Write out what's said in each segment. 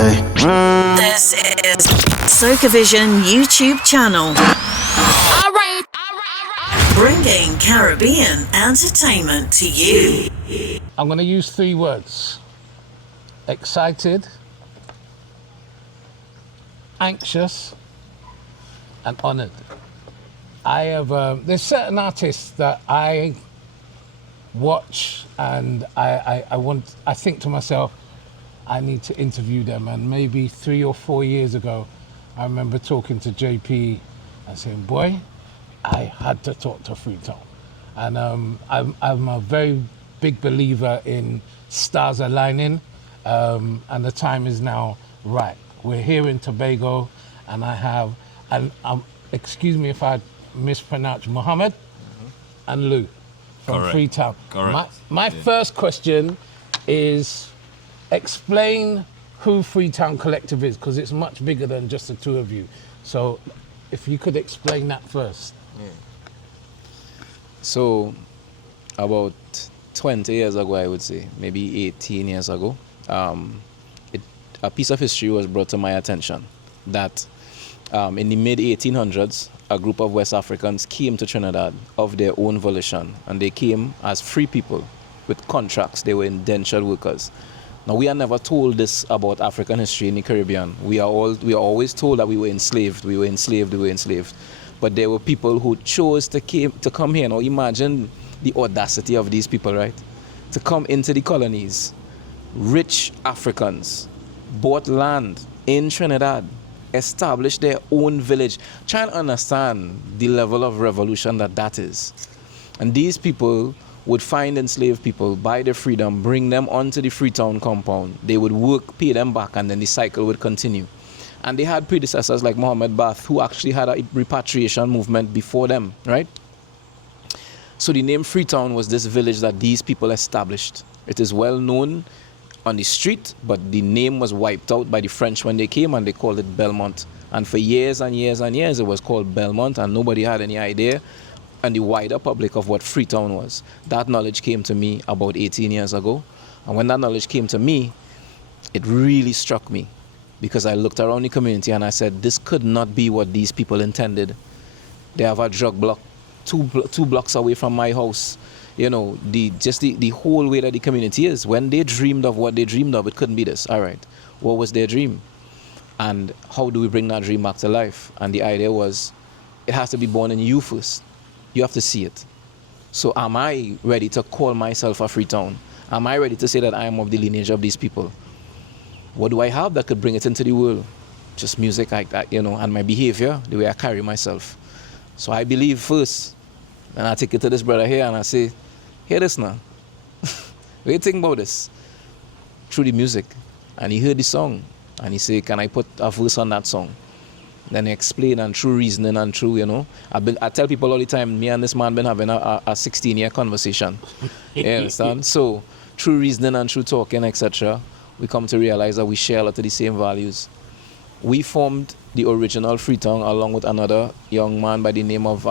Okay. This is Socavision YouTube channel. Bringing Caribbean entertainment to you. I'm going to use 3 words. Excited, anxious, and honored. I have, there's certain artists that I watch and I think to myself, I need to interview them. And maybe 3 or 4 years ago, I remember talking to JP and saying, boy, I had to talk to Freetown. And I'm a very big believer in stars aligning, and the time is now right. We're here in Tobago, and I have, and excuse me if I mispronounce, Mohammed and Lou from Correct. Freetown. Correct. My first question is, explain who Freetown Collective is, because it's much bigger than just the 2 of you. So if you could explain that first. So about 20 years ago, I would say, maybe 18 years ago, a piece of history was brought to my attention that in the mid-1800s, a group of West Africans came to Trinidad of their own volition, and they came as free people with contracts. They were indentured workers. Now, we are never told this about African history in the Caribbean. We are always told that we were enslaved. But there were people who chose to come here. Now, imagine the audacity of these people, right? To come into the colonies. Rich Africans bought land in Trinidad, established their own village. Try and understand the level of revolution that is. And these people would find enslaved people, buy their freedom, bring them onto the Freetown compound. They would work, pay them back, and then the cycle would continue. And they had predecessors like Mohammed Bath, who actually had a repatriation movement before them, right? So the name Freetown was this village that these people established. It is well known on the street, but the name was wiped out by the French when they came, and they called it Belmont. And for years and years and years, it was called Belmont, and nobody had any idea, and the wider public, of what Freetown was. That knowledge came to me about 18 years ago. And when that knowledge came to me, it really struck me, because I looked around the community and I said, this could not be what these people intended. They have a drug block two blocks away from my house. You know, the whole way that the community is. When they dreamed of what they dreamed of, it couldn't be this. All right, what was their dream? And how do we bring that dream back to life? And the idea was, it has to be born in you first. You have to see it. So am I ready to call myself a Freetown? Am I ready to say that I am of the lineage of these people? What do I have that could bring it into the world? Just music like that, you know, and my behavior, the way I carry myself. So I believe first, and I take it to this brother here and I say, hear this now. What do you think about this? Through the music. And he heard the song. And he said, can I put a verse on that song? Then he explained, and through reasoning and through, you know, I tell people all the time, me and this man been having a 16-year conversation. You understand? So through reasoning and through talking, etc., we come to realize that we share a lot of the same values. We formed the original Freetown along with another young man by the name of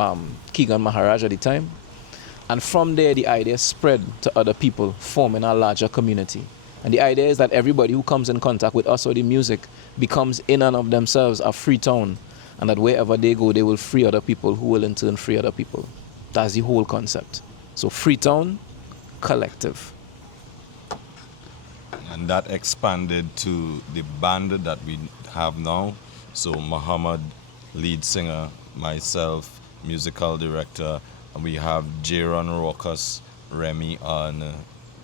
Keegan Maharaj at the time. And from there, the idea spread to other people, forming a larger community. And the idea is that everybody who comes in contact with us or the music becomes in and of themselves a Freetown, and that wherever they go, they will free other people who will in turn free other people. That's the whole concept. So Freetown Collective. And that expanded to the band that we have now. So Muhammad, lead singer, myself, musical director, and we have Jaron Rokas, Remy on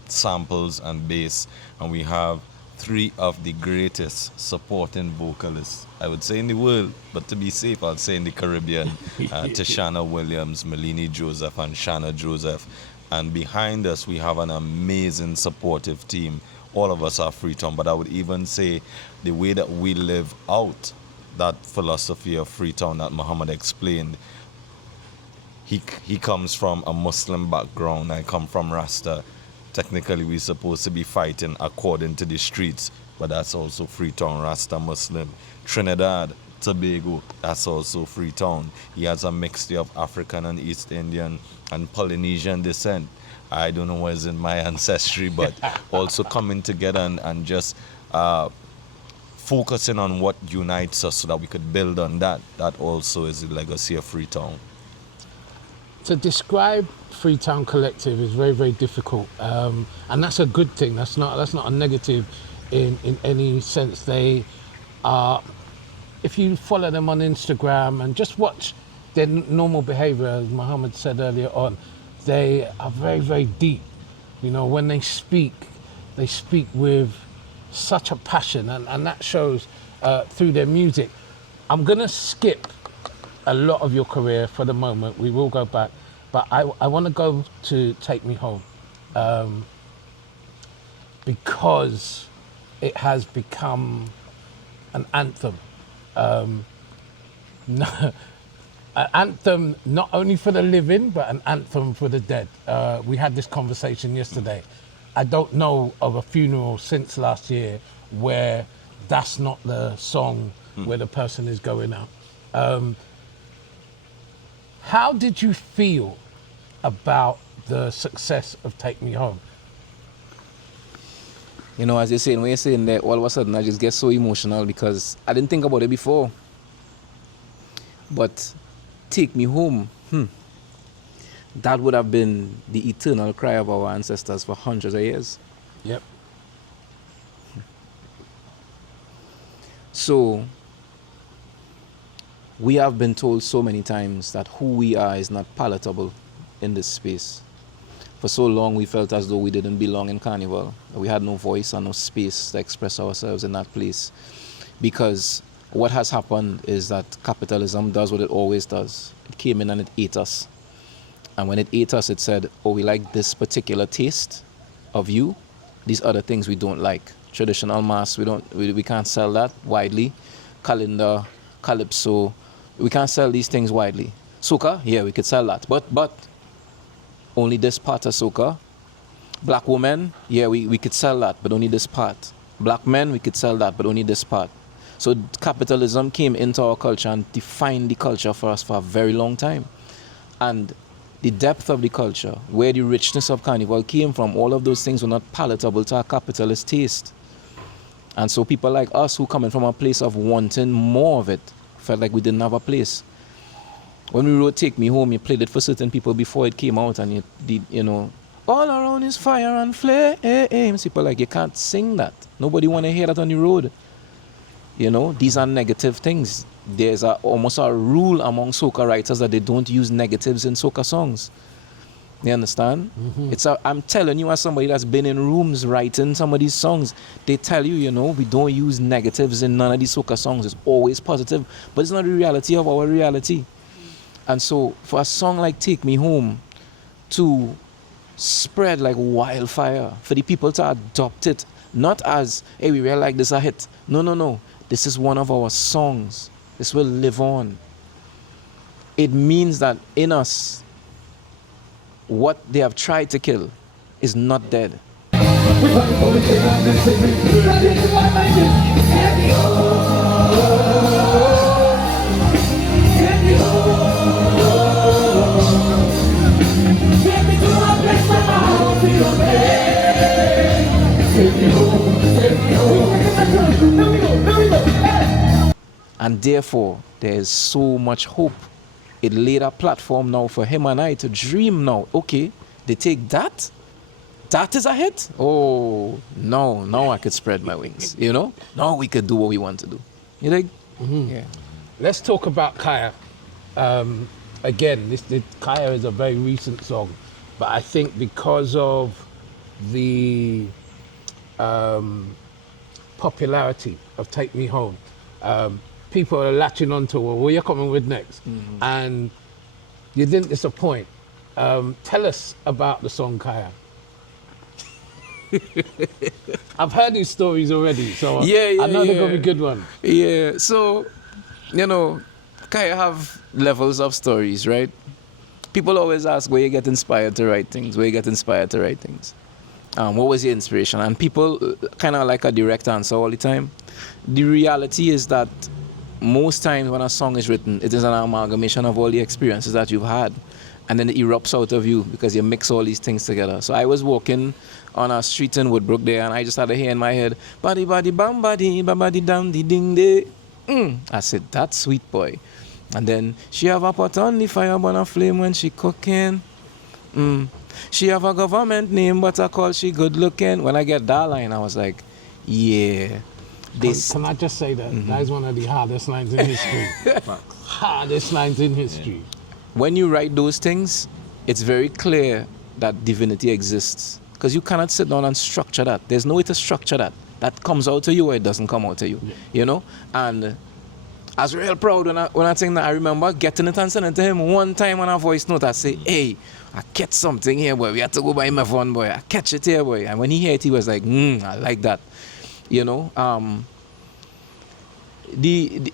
samples and bass, and we have 3 of the greatest supporting vocalists, I would say in the world, but to be safe, I'll say in the Caribbean, Tashana Williams, Melanie Joseph, and Shanna Joseph. And behind us, we have an amazing supportive team. All of us are Freetown, but I would even say the way that we live out that philosophy of Freetown that Muhammad explained, he comes from a Muslim background. I come from Rasta. Technically, we're supposed to be fighting according to the streets, but that's also Freetown, Rasta Muslim. Trinidad, Tobago, that's also Freetown. He has a mixture of African and East Indian and Polynesian descent. I don't know what's in my ancestry, but also coming together and just focusing on what unites us so that we could build on that. That also is the legacy of Freetown. To describe Freetown Collective is very, very difficult, and that's a good thing. That's not a negative in any sense. They are, if you follow them on Instagram and just watch their normal behavior, as Muhammad said earlier on, they are very, very deep. You know, when they speak with such a passion, and that shows through their music. I'm gonna skip a lot of your career for the moment. We will go back, but I want to go to Take Me Home, because it has become an anthem. An anthem not only for the living, but an anthem for the dead. We had this conversation yesterday. I don't know of a funeral since last year where that's not the song where the person is going out. How did you feel about the success of Take Me Home? You know, as you're saying, when you're saying that, all of a sudden I just get so emotional because I didn't think about it before. But Take Me Home, that would have been the eternal cry of our ancestors for hundreds of years. Yep. So, we have been told so many times that who we are is not palatable in this space. For so long, we felt as though we didn't belong in Carnival. We had no voice and no space to express ourselves in that place. Because what has happened is that capitalism does what it always does. It came in and it ate us. And when it ate us, it said, oh, we like this particular taste of you. These other things we don't like. Traditional mass, we can't sell that widely. Calendar, calypso, we can't sell these things widely. Soca, yeah, we could sell that. But only this part of soca. Black women, yeah, we could sell that, but only this part. Black men, we could sell that, but only this part. So capitalism came into our culture and defined the culture for us for a very long time. And the depth of the culture, where the richness of Carnival came from, all of those things were not palatable to our capitalist taste. And so people like us who coming from a place of wanting more of it, felt like we didn't have a place. When we wrote Take Me Home, you played it for certain people before it came out, and you did, you know, all around is fire and flames. People like, you can't sing that. Nobody want to hear that on the road. You know, these are negative things. There's almost a rule among soca writers that they don't use negatives in soca songs. You understand? Mm-hmm. I'm telling you, as somebody that's been in rooms writing some of these songs, they tell you, you know, we don't use negatives in none of these soca songs. It's always positive. But it's not the reality of our reality. And so for a song like Take Me Home to spread like wildfire, for the people to adopt it, not as, hey, we really like this a hit. No. This is one of our songs. This will live on. It means that in us, what they have tried to kill is not dead. And therefore, there is so much hope. It laid a platform now for him and I to dream now. Okay, they take that? That is a hit? Oh, no, now I could spread my wings, you know? Now we could do what we want to do. You think? Mm-hmm. Yeah. Let's talk about Kaya. Again, Kaya is a very recent song, but I think because of the popularity of Take Me Home, people are latching onto, well, what are you coming with next? Mm-hmm. And you didn't disappoint. Tell us about the song Kaya. I've heard these stories already, so I know they're going to be good ones. Yeah, so, you know, Kaya have levels of stories, right? People always ask where you get inspired to write things, what was your inspiration? And people kind of like a direct answer all the time. The reality is that most times when a song is written, it is an amalgamation of all the experiences that you've had. and then it erupts out of you because you mix all these things together. So I was walking on a street in Woodbrook there, and I just had to hear in my head, body body bam body bam body dam di ding de. I said, that's sweet boy. And then she have a pot on the fire burn a flame when she cooking. She have a government name, but I call she good looking. When I get that line, I was like, yeah. This. Can I just say that that is one of the hardest lines in history. Hardest lines in history. When you write those things, it's very clear that divinity exists. Because you cannot sit down and structure that. There's no way to structure that. That comes out to you or it doesn't come out to you. Yeah. You know? And I was real proud when I think that I remember getting it and sending it to him one time on a voice note. I say, hey, I catch something here, boy. We have to go buy my phone, boy. I catch it here, boy. And when he heard it, he was like, I like that. You know? The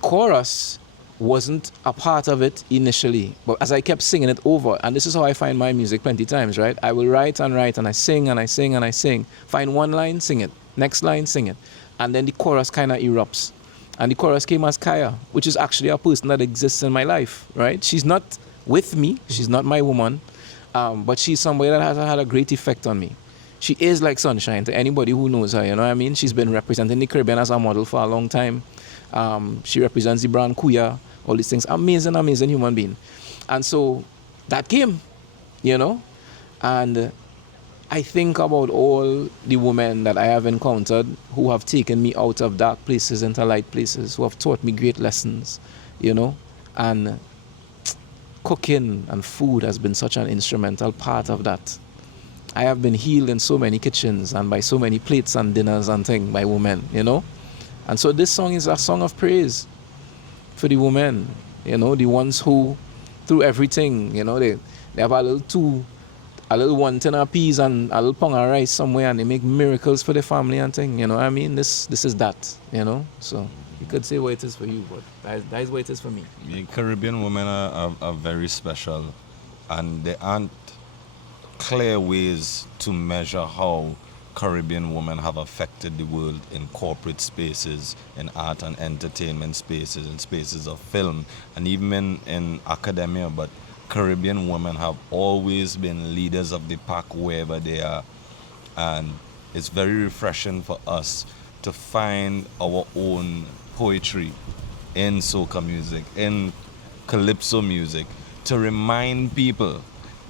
chorus wasn't a part of it initially, but as I kept singing it over, and this is how I find my music plenty times, right? I will write and write, and I sing and I sing and I sing. Find one line, sing it. Next line, sing it. And then the chorus kind of erupts. And the chorus came as Kaya, which is actually a person that exists in my life, right? She's not with me. She's not my woman. But she's somebody that has had a great effect on me. She is like sunshine to anybody who knows her, you know what I mean? She's been representing the Caribbean as a model for a long time. She represents the brand Kuya, all these things. Amazing, amazing human being. And so that came, you know? And I think about all the women that I have encountered who have taken me out of dark places into light places, who have taught me great lessons, you know? And cooking and food has been such an instrumental part of that. I have been healed in so many kitchens and by so many plates and dinners and things by women, you know? And so this song is a song of praise for the women, you know, the ones who, through everything, you know, they have a little one tin of peas and a little pound of rice somewhere, and they make miracles for the family and thing, you know what I mean? This is that, you know? So you could say what it is for you, but that is what it is for me. The Caribbean women are very special, and there aren't clear ways to measure how Caribbean women have affected the world in corporate spaces, in art and entertainment spaces, in spaces of film, and even in academia. But Caribbean women have always been leaders of the pack wherever they are. And it's very refreshing for us to find our own poetry in soca music, in calypso music, to remind people,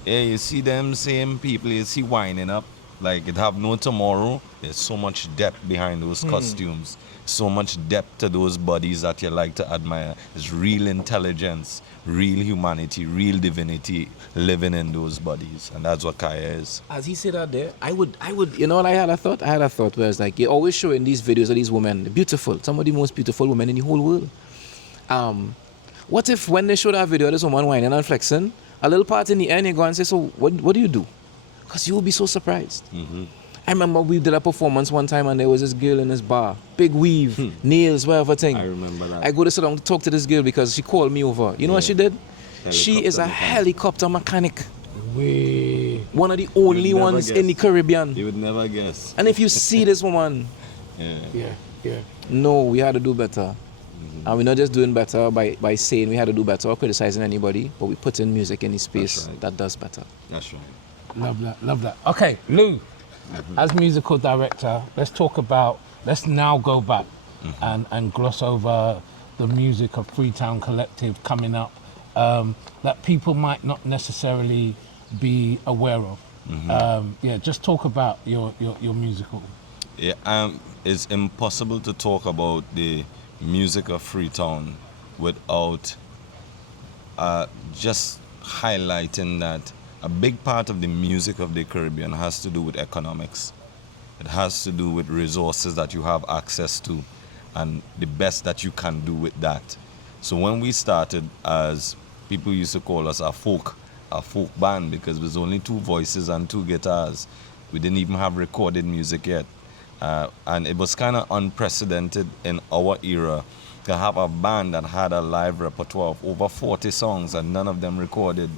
hey, you see them same people you see winding up like it have no tomorrow. There's so much depth behind those costumes, so much depth to those bodies that you like to admire. It's real intelligence, real humanity, real divinity living in those bodies, and that's what Kaya is. As he said that there, I would, you know what I had a thought? I had a thought where it's like, you always show in these videos of these women, beautiful, some of the most beautiful women in the whole world. What if when they show that video of this woman whining and flexing, a little part in the end, you go and say, so what do you do? Because you will be so surprised. I remember we did a performance one time and there was this girl in this bar, big weave, nails, whatever thing. I remember that. I go to sit down to talk to this girl because she called me over. You know what she did? She is a helicopter mechanic. One of the only ones in the Caribbean. You would never guess. And if you see this woman, no, we had to do better. And we're not just doing better by saying we had to do better or criticizing anybody, but we put in music in the space that does better. That's right. Love that. Okay, Lou, as musical director, let's now go back and gloss over the music of Freetown Collective coming up that people might not necessarily be aware of. Just talk about your musical. It's impossible to talk about the music of Freetown without just highlighting that a big part of the music of the Caribbean has to do with economics. It has to do with resources that you have access to and the best that you can do with that. So when we started, as people used to call us a folk band, because there was only 2 voices and 2 guitars. We didn't even have recorded music yet. And it was kind of unprecedented in our era to have a band that had a live repertoire of over 40 songs and none of them recorded.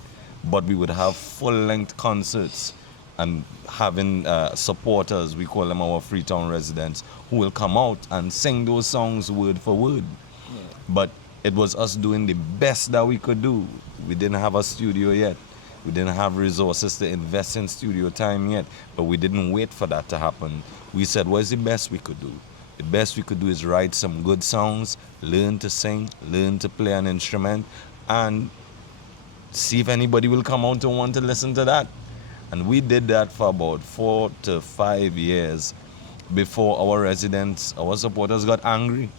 But we would have full-length concerts and having supporters, we call them our Freetown residents, who will come out and sing those songs word for word. But it was us doing the best that we could do. We didn't have a studio yet. We didn't have resources to invest in studio time yet, but we didn't wait for that to happen. We said, what's the best we could do? The best we could do is write some good songs, learn to sing, learn to play an instrument, and see if anybody will come out and want to listen to that. And we did that for about 4 to 5 years before our residents, our supporters got angry.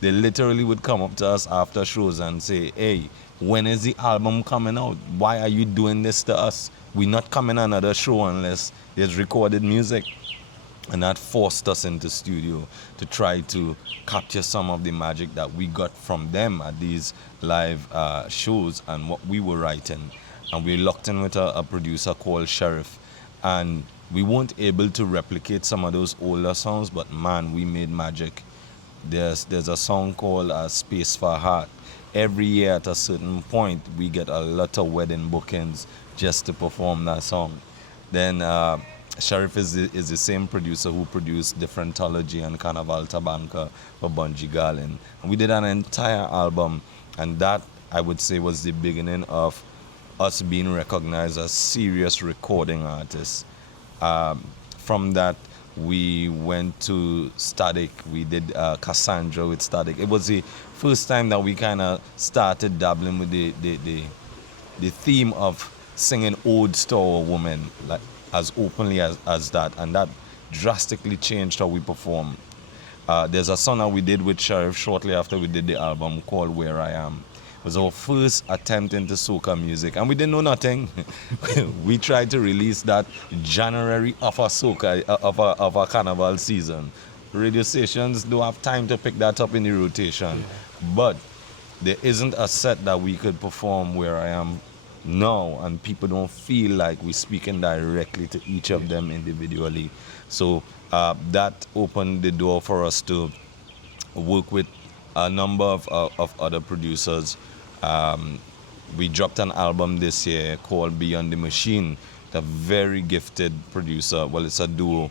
They literally would come up to us after shows and say, hey, when is the album coming out? Why are you doing this to us? We're not coming another show unless there's recorded music. And that forced us into studio to try to capture some of the magic that we got from them at these live shows and what we were writing. And we locked in with a producer called Sheriff. And we weren't able to replicate some of those older songs, but man, we made magic. There's a song called Space for Heart. Every year at a certain point, we get a lot of wedding bookings just to perform that song. Then Sheriff is the same producer who produced Differentology and Carnival Tabanka for Bungie Garlin. And we did an entire album, and that, I would say, was the beginning of us being recognized as serious recording artists. From that, we went to Static. We did Cassandra with Static. It was the first time that we kind of started dabbling with the theme of singing odes to our women, like as openly as that, and that drastically changed how we perform. There's a song that we did with Sheriff shortly after we did the album called Where I Am. It was our first attempt into soca music, and we didn't know nothing. We tried to release that January of a soca of a carnival season. Radio stations don't have time to pick that up in the rotation, but there isn't a set that we could perform Where I Am now, and people don't feel like we're speaking directly to each of them individually. So that opened the door for us to work with a number of other producers. We dropped an album this year called Beyond the Machine. A very gifted producer. Well, it's a duo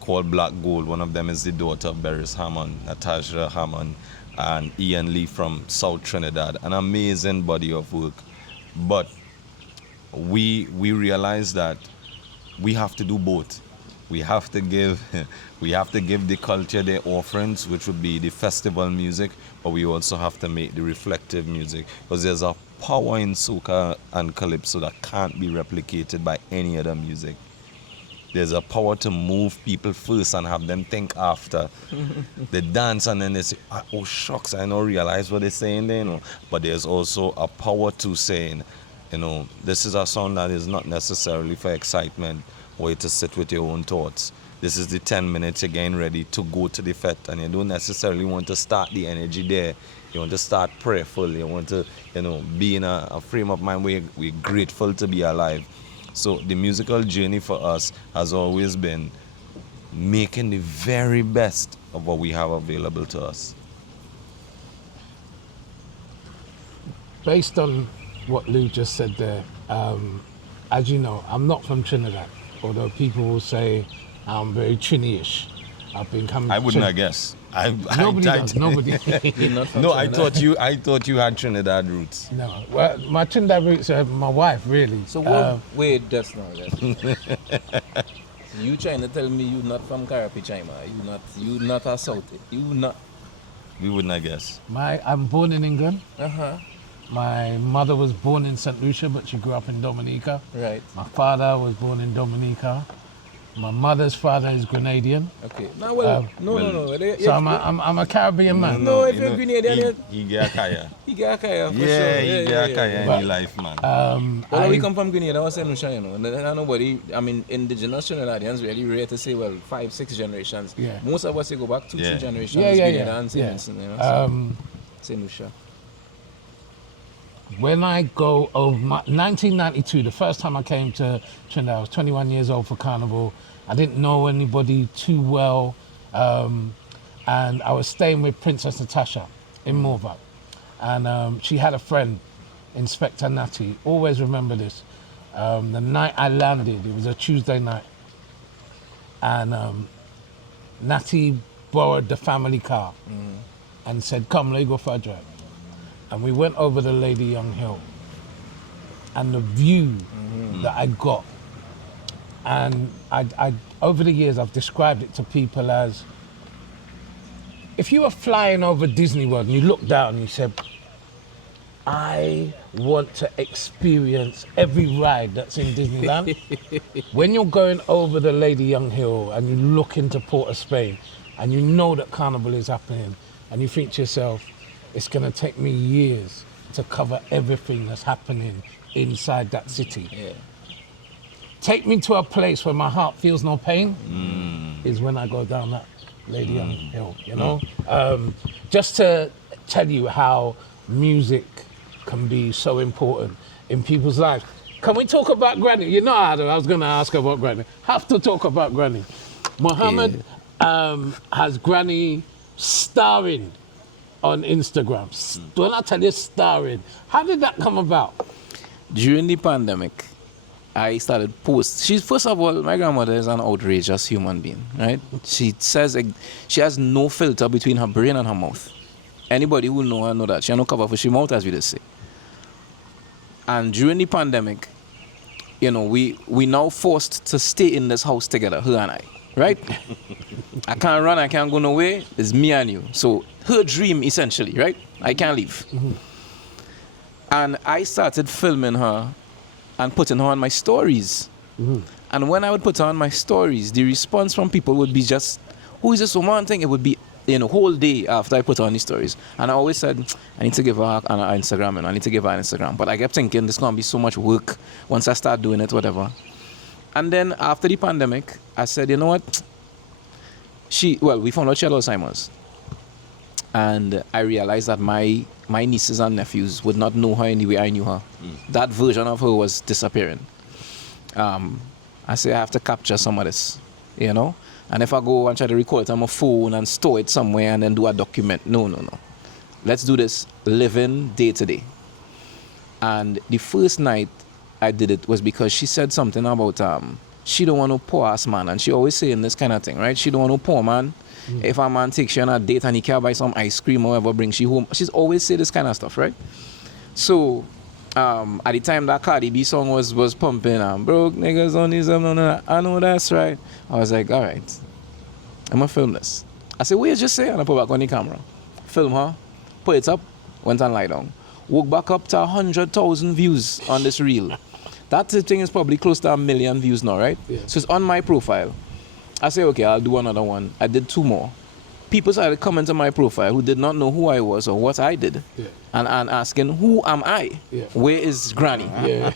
called Black Gold. One of them is the daughter of Beres Hammond, Natasha Hammond, and Ian Lee from South Trinidad. An amazing body of work. But we realized that we have to do both. We have to give the culture their offerings, which would be the festival music, but we also have to make the reflective music, because there's a power in soca and calypso that can't be replicated by any other music. There's a power to move people first and have them think after. They dance and then they say, oh shucks, I don't realize what they're saying there, you know. But there's also a power to saying, you know, this is a song that is not necessarily for excitement or to sit with your own thoughts. This is the 10 minutes you're getting ready to go to the fete, and you don't necessarily want to start the energy there. You want to start prayerful. You want to, you know, be in a frame of mind where we're grateful to be alive. So the musical journey for us has always been making the very best of what we have available to us. Based on what Lou just said there, as you know, I'm not from Trinidad, although people will say I'm very Trini-ish. I've been coming. I wouldn't, I guess. Nobody does. Nobody. No, I thought you had Trinidad roots. No, well, my Trinidad roots are my wife, really. So what? Wait, just now. You trying to tell me you not from Carapichaima? You not a South? You not? We wouldn't, I guess. I'm born in England. Uh-huh. My mother was born in St. Lucia, but she grew up in Dominica. Right. My father was born in Dominica. My mother's father is Grenadian. Okay. Now, well, no. So I'm a Caribbean man. No, if you're Grenadian, he get a kaya. he get a kaya for Yeah, sure. he get a kaya in his life, man. Well, we come from Grenada, I was saying, you know, and nobody, I mean, indigenous Trinidadians really rare to say, well, 5-6 generations. Yeah. Most of us, they go back 2-3 generations. Yeah. Grenada and Saint, you know, Saint Lucia. When I go over 1992, the first time I came to Trinidad, I was 21 years old for Carnival. I didn't know anybody too well, and I was staying with Princess Natasha in Morvat. And she had a friend, Inspector Natty. Always remember this. The night I landed, it was a Tuesday night, and Natty borrowed the family car and said, come, let's go for a drive. And we went over the Lady Young Hill. and the view that I got. And I over the years, I've described it to people as, if you were flying over Disney World and you look down and you said, I want to experience every ride that's in Disneyland. When you're going over the Lady Young Hill and you look into Port of Spain and you know that Carnival is happening and you think to yourself, it's going to take me years to cover everything that's happening inside that city. Yeah. Take me to a place where my heart feels no pain is when I go down that Lady Young Hill, you know? Just to tell you how music can be so important in people's lives. Can we talk about Granny? You know, Adam, I was going to ask about Granny. Have to talk about Granny. Mohammed has Granny starring on Instagram. When I tell you starring, how did that come about? During the pandemic, I started first of all, my grandmother is an outrageous human being, right? She says she has no filter between her brain and her mouth. Anybody who know her know that. She has no cover for she mouth, as we just say. And during the pandemic, you know, we now forced to stay in this house together, her and I, right? I can't run, I can't go nowhere. It's me and you. So her dream, essentially, right? I can't leave. And I started filming her and putting her on my stories. And when I would put her on my stories, the response from people would be just, who is this woman thing? It would be, you know, whole day after I put her on these stories. And I always said, I need to give her an Instagram, and I need to give her an Instagram. But I kept thinking, this is going to be so much work once I start doing it, whatever. And then after the pandemic, I said, you know what? We found out she had Alzheimer's. And I realized that my nieces and nephews would not know her in the way I knew her. That version of her was disappearing. I said, I have to capture some of this, you know? And if I go and try to record it on my phone and store it somewhere and then do a document, no. Let's do this living day to day. And the first night I did it was because she said something about she don't want no poor ass man, and she always saying this kind of thing, right? She don't want no poor man. If a man takes you on a date and he can't buy some ice cream or whatever, brings you home, she's always say this kind of stuff, right? So at the time that Cardi B song was pumping, broke niggas on these, I know that's right. I was like, all right, I'm gonna film this. I said, what you just say? And I put back on the camera. Film her, put it up, went and lie down. Woke back up to 100,000 views on this reel. That thing is probably close to 1 million views now, right? Yeah. So it's on my profile. I say, okay, I'll do another one. I did 2 more. People started coming to my profile who did not know who I was or what I did, and asking, who am I? Yeah. Where is Granny? Yeah.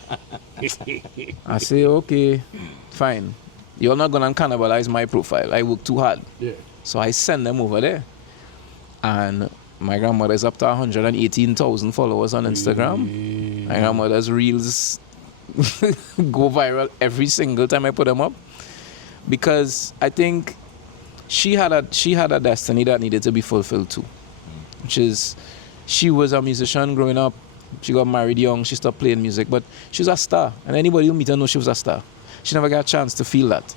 I say, okay, fine. You're not going to cannibalize my profile. I work too hard. Yeah. So I send them over there. And my grandmother is up to 118,000 followers on Instagram. My grandmother's reels go viral every single time I put them up. Because I think she had a destiny that needed to be fulfilled too. Which is, she was a musician growing up. She got married young. She stopped playing music. But she was a star. And anybody who meet her knows she was a star. She never got a chance to feel that.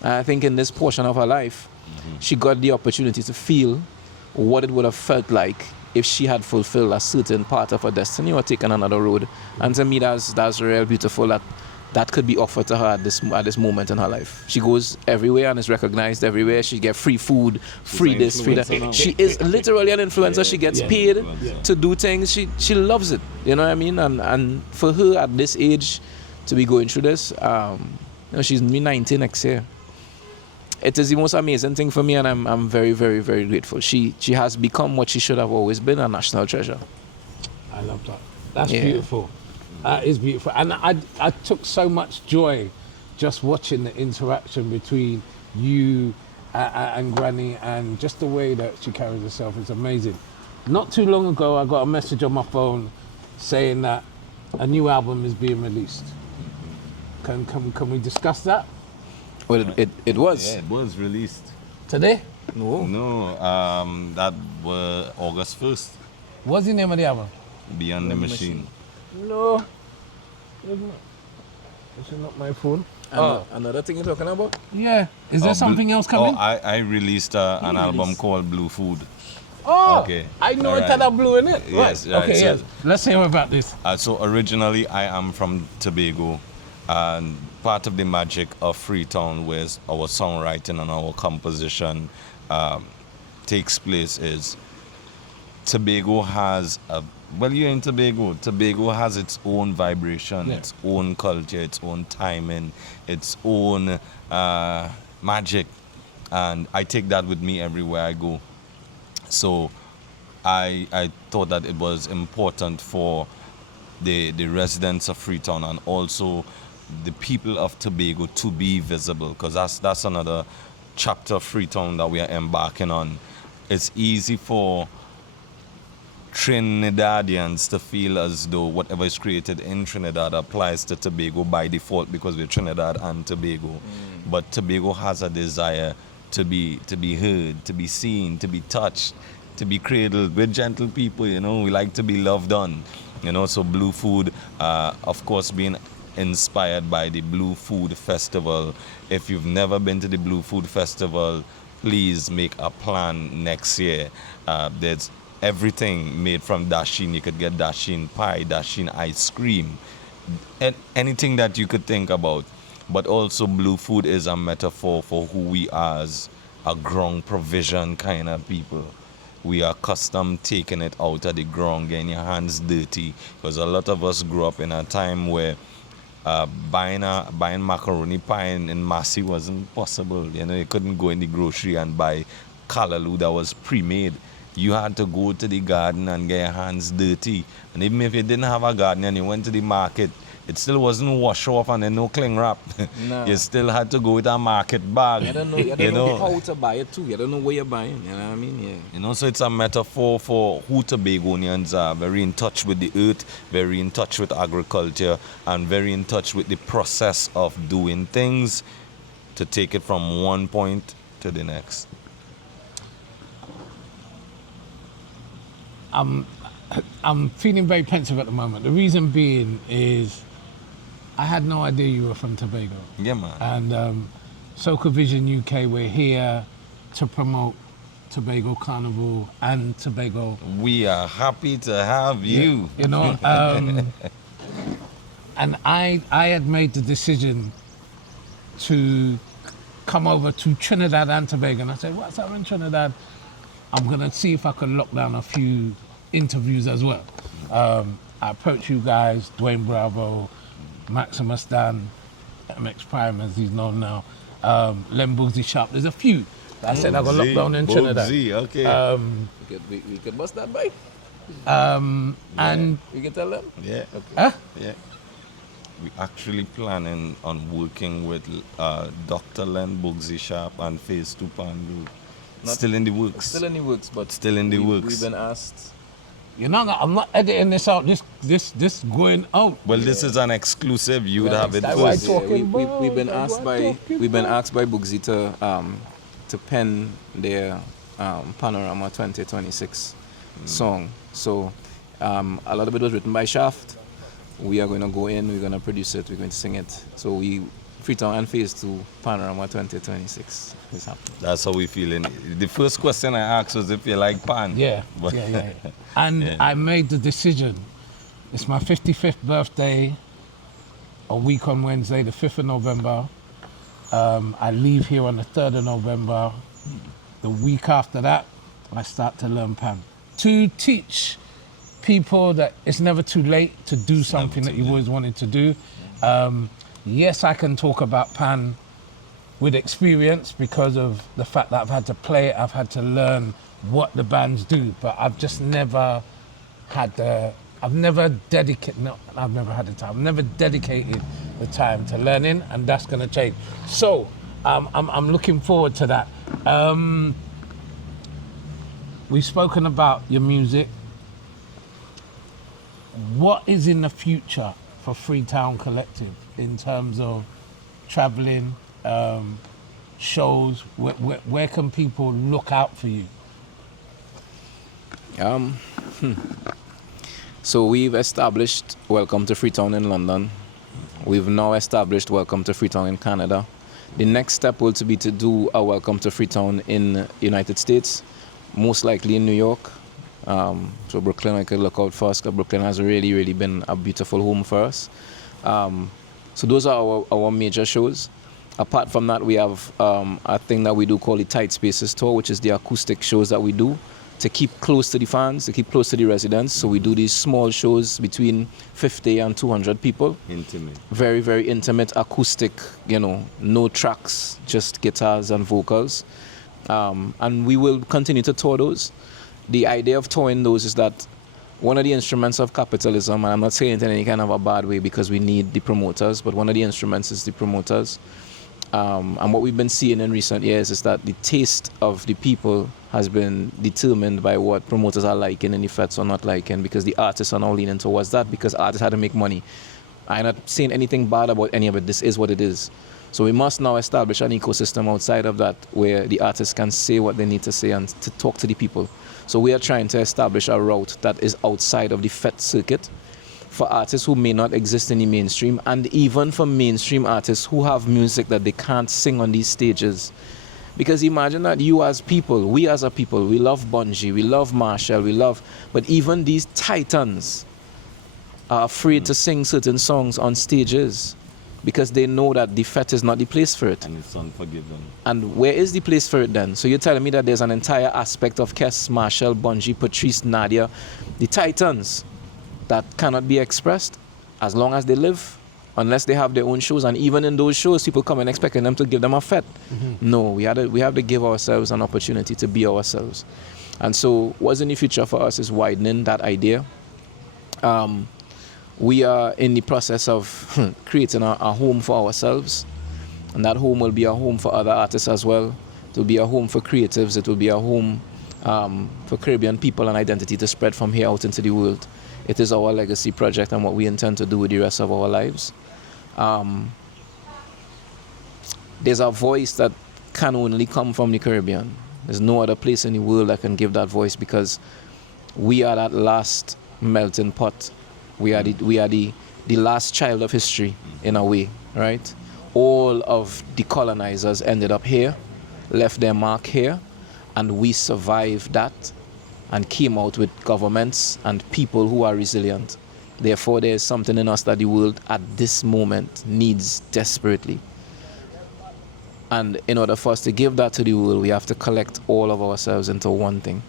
And I think in this portion of her life, she got the opportunity to feel what it would have felt like if she had fulfilled a certain part of her destiny or taken another road. And to me, that's real beautiful that could be offered to her at this moment in her life. She goes everywhere and is recognized everywhere. She gets free food, free this, free that. She is literally an influencer. Yeah, she gets paid to do things. She loves it. You know what I mean? And for her at this age to be going through this, she's 19 next year. It is the most amazing thing for me, and I'm very, very, very grateful. She has become what she should have always been, a national treasure. I love that. That's beautiful. That is beautiful. And I took so much joy just watching the interaction between you and Granny, and just the way that she carries herself is amazing. Not too long ago, I got a message on my phone saying that a new album is being released. Can we discuss that? Well, it was. Yeah, it was released. Today? No, that was August 1st. What's the name of the album? Beyond the Machine. No. This is not my phone. Another thing you're talking about? Yeah. Is there something else coming? I released an album called Blue Food. Oh, Okay. I know All it right. had a blue in it. Yes, right. right, Okay, so- yes. Let's hear about this. So originally, I am from Tobago, and part of the magic of Freetown, where our songwriting and our composition takes place, is Tobago has a well, you're in Tobago. Tobago has its own vibration, Yeah. its own culture, its own timing, its own magic, and I take that with me everywhere I go. So I thought that it was important for the residents of Freetown and also the people of Tobago to be visible, because that's another chapter of Freetown that we are embarking on. It's easy for Trinidadians to feel as though whatever is created in Trinidad applies to Tobago by default because we're Trinidad and Tobago. But Tobago has a desire to be heard, to be seen, to be touched, to be cradled. We're gentle people, you know. We like to be loved on, you know. So Blue Food, of course, being inspired by the Blue Food Festival. If you've never been to the Blue Food Festival, please make a plan next year. There's everything made from dasheen. You could get dasheen pie, dasheen ice cream, and anything that you could think about. But also Blue Food is a metaphor for who we are as a ground provision kind of people. We are accustomed taking it out of the ground, getting your hands dirty, because a lot of us grew up in a time where buying macaroni pie in Massey wasn't possible. You know, you couldn't go in the grocery and buy callaloo that was pre-made. You had to go to the garden and get your hands dirty. And even if you didn't have a garden and you went to the market, it still wasn't wash off and then no cling wrap. No. You still had to go with a market bag. You don't know how to buy it too. You don't know where you're buying. You know what I mean? Yeah. You know, so it's a metaphor for who Tobagonians are, very in touch with the earth, very in touch with agriculture, and very in touch with the process of doing things to take it from one point to the next. I'm feeling very pensive at the moment. The reason being is I had no idea you were from Tobago. Yeah, man. And Socavision UK, we're here to promote Tobago Carnival and Tobago. We are happy to have you. You know, and I had made the decision to come over to Trinidad and Tobago. And I said, what's up in Trinidad? I'm going to see if I can lock down a few interviews as well. I approached you guys, Dwayne Bravo, Maximus Dan, MX Prime as he's known now, Lem Boozy Sharp. There's a few that I said I got locked down in Trinidad. Okay. We could bust that by. And You can tell them. Yeah. huh? Yeah. We actually planning on working with Dr. Len Bugsy Sharp and Phase 2 Pandu. Still in the works. Still in the works, but Still in the works. We've been asked. You know, I'm not editing this out. This going out. Well, this is an exclusive. You would have it That's why I first. talk- talking We've been about, asked what by talking we've been about. asked by Bugsy to pen their Panorama 2026 song. So a lot of it was written by Shaft. We are going to go in. We're going to produce it. We're going to sing it. So Freetown and Phase 2 Panorama 2026 is happening. That's how we feeling. The first question I asked was if you like pan. Yeah, But- yeah. And Yeah. I made the decision. It's my 55th birthday, a week on Wednesday, the 5th of November. I leave here on the 3rd of November. The week after that, I start to learn pan. To teach people that it's never too late to do something that you've always wanted to do. Yes, I can talk about pan with experience because of the fact that I've had to play it, I've had to learn what the bands do, but I've just never had I've never dedicated the time to learning, and that's going to change. So I'm looking forward to that. We've spoken about your music. What is in the future for Freetown Collective in terms of traveling, shows? Where can people look out for you? So we've established Welcome to Freetown in London. We've now established Welcome to Freetown in Canada. The next step will be to do a Welcome to Freetown in United States. most likely in New York. So Brooklyn, I could look out for us, because Brooklyn has really been a beautiful home for us. So those are our major shows. Apart from that, we have a thing that we do called the Tight Spaces Tour, which is the acoustic shows that we do to keep close to the fans, to keep close to the residents. So we do these small shows between 50 and 200 people. Intimate. Very intimate, acoustic, no tracks, just guitars and vocals. And we will continue to tour those. The idea of touring those is that one of the instruments of capitalism, and I'm not saying it in any kind of a bad way because we need the promoters, but one of the instruments is the promoters. And what we've been seeing in recent years is that the taste of the people has been determined by what promoters are liking and the feds are not liking, because the artists are now leaning towards that, because artists had to make money. I'm not saying anything bad about any of it. This is what it is. So we must now establish an ecosystem outside of that where the artists can say what they need to say and to talk to the people. So we are trying to establish a route that is outside of the FET circuit for artists who may not exist in the mainstream, and even for mainstream artists who have music that they can't sing on these stages. Because imagine that you as people, we as a people, we love Bungie, we love Marshall, but even these titans are afraid to sing certain songs on stages because they know that the FET is not the place for it. And it's unforgiven. And where is the place for it then? So you're telling me that there's an entire aspect of Kes, Marshall, Bungie, Patrice, Nadia, the titans, that cannot be expressed as long as they live, unless they have their own shows. And even in those shows, people come and expecting them to give them a FET. No, we have to give ourselves an opportunity to be ourselves. And so what's in the future for us is widening that idea. We are in the process of creating a home for ourselves, and that home will be a home for other artists as well. It will be a home for creatives. It will be a home for Caribbean people and identity to spread from here out into the world. It is our legacy project and what we intend to do with the rest of our lives. There's a voice that can only come from the Caribbean. There's no other place in the world that can give that voice, because we are that last melting pot. We are the last child of history in a way, right? All of the colonizers ended up here, left their mark here, and we survived that and came out with governments and people who are resilient. Therefore, there is something in us that the world at this moment needs desperately. And in order for us to give that to the world, we have to collect all of ourselves into one thing.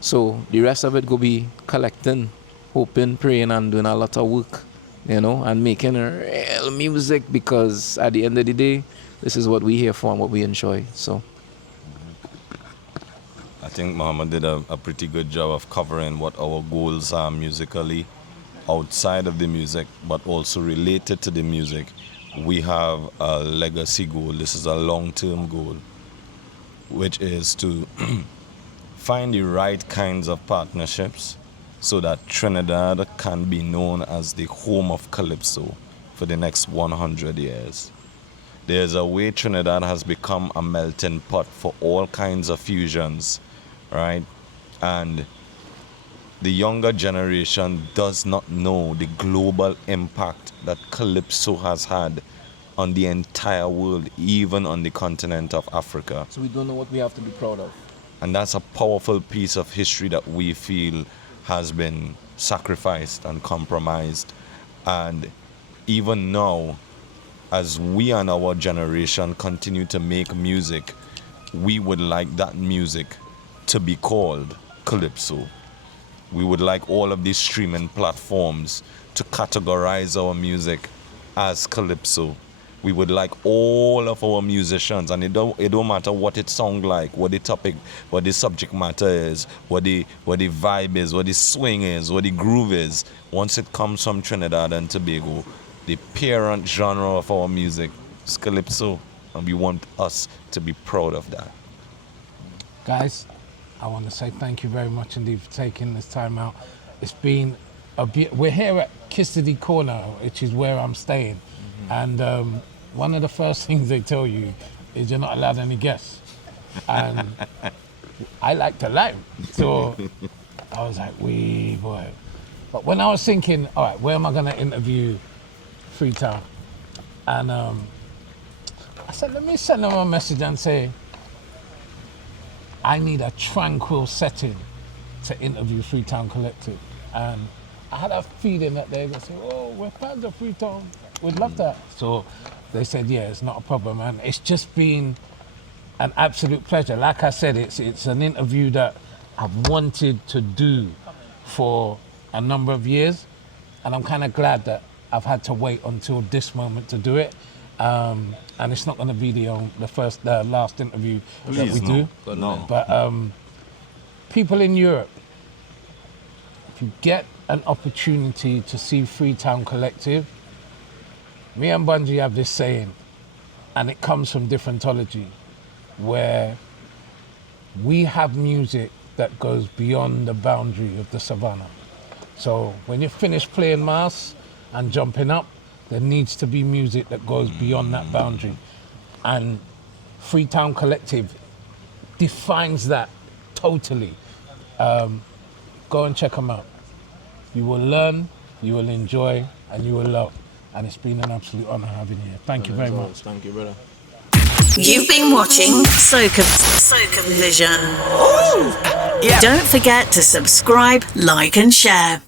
So the rest of it will be collecting, hoping, praying, and doing a lot of work, and making real music, because at the end of the day, this is what we're here for and what we enjoy. So I think Muhammad did a pretty good job of covering what our goals are musically, outside of the music, but also related to the music. We have a legacy goal. This is a long-term goal, which is to find the right kinds of partnerships so that Trinidad can be known as the home of Calypso for the next 100 years. There's a way Trinidad has become a melting pot for all kinds of fusions, right? And the younger generation does not know the global impact that Calypso has had on the entire world, even on the continent of Africa. we don't know what we have to be proud of. And that's a powerful piece of history that we feel has been sacrificed and compromised. And even now, as we and our generation continue to make music, we would like that music to be called Calypso. We would like all of these streaming platforms to categorize our music as Calypso. We would like all of our musicians, and it don't matter what it sounds like, what the topic, what the subject matter is, what the vibe is, what the swing is, what the groove is. Once it comes from Trinidad and Tobago, the parent genre of our music is Calypso, and we want us to be proud of that. Guys, I want to say thank you very much indeed for taking this time out. It's been we're here at Kissedy Corner, which is where I'm staying. And one of the first things they tell you is you're not allowed any guests. And I like to lie. So I was like, wee boy. But when I was thinking, all right, where am I going to interview Freetown? And I said, let me send them a message and say, I need a tranquil setting to interview Freetown Collective. And I had a feeling that they would say, oh, we're fans of Freetown, we'd love that. So they said, yeah, it's not a problem. And it's just been an absolute pleasure. Like I said, it's an interview that I've wanted to do for a number of years. And I'm kind of glad that I've had to wait until this moment to do it. And it's not going to be the last interview that we do. No. But people in Europe, if you get an opportunity to see Freetown Collective, me and Bungie have this saying, and it comes from Differentology, where we have music that goes beyond the boundary of the savannah. So when you finish playing Mass and jumping up, there needs to be music that goes beyond that boundary. And Freetown Collective defines that totally. Go and check them out. You will learn, you will enjoy, and you will love. And it's been an absolute honor having you here. Thank you very much. Thank you, brother. You've been watching Socavision. Yeah. Don't forget to subscribe, like and share.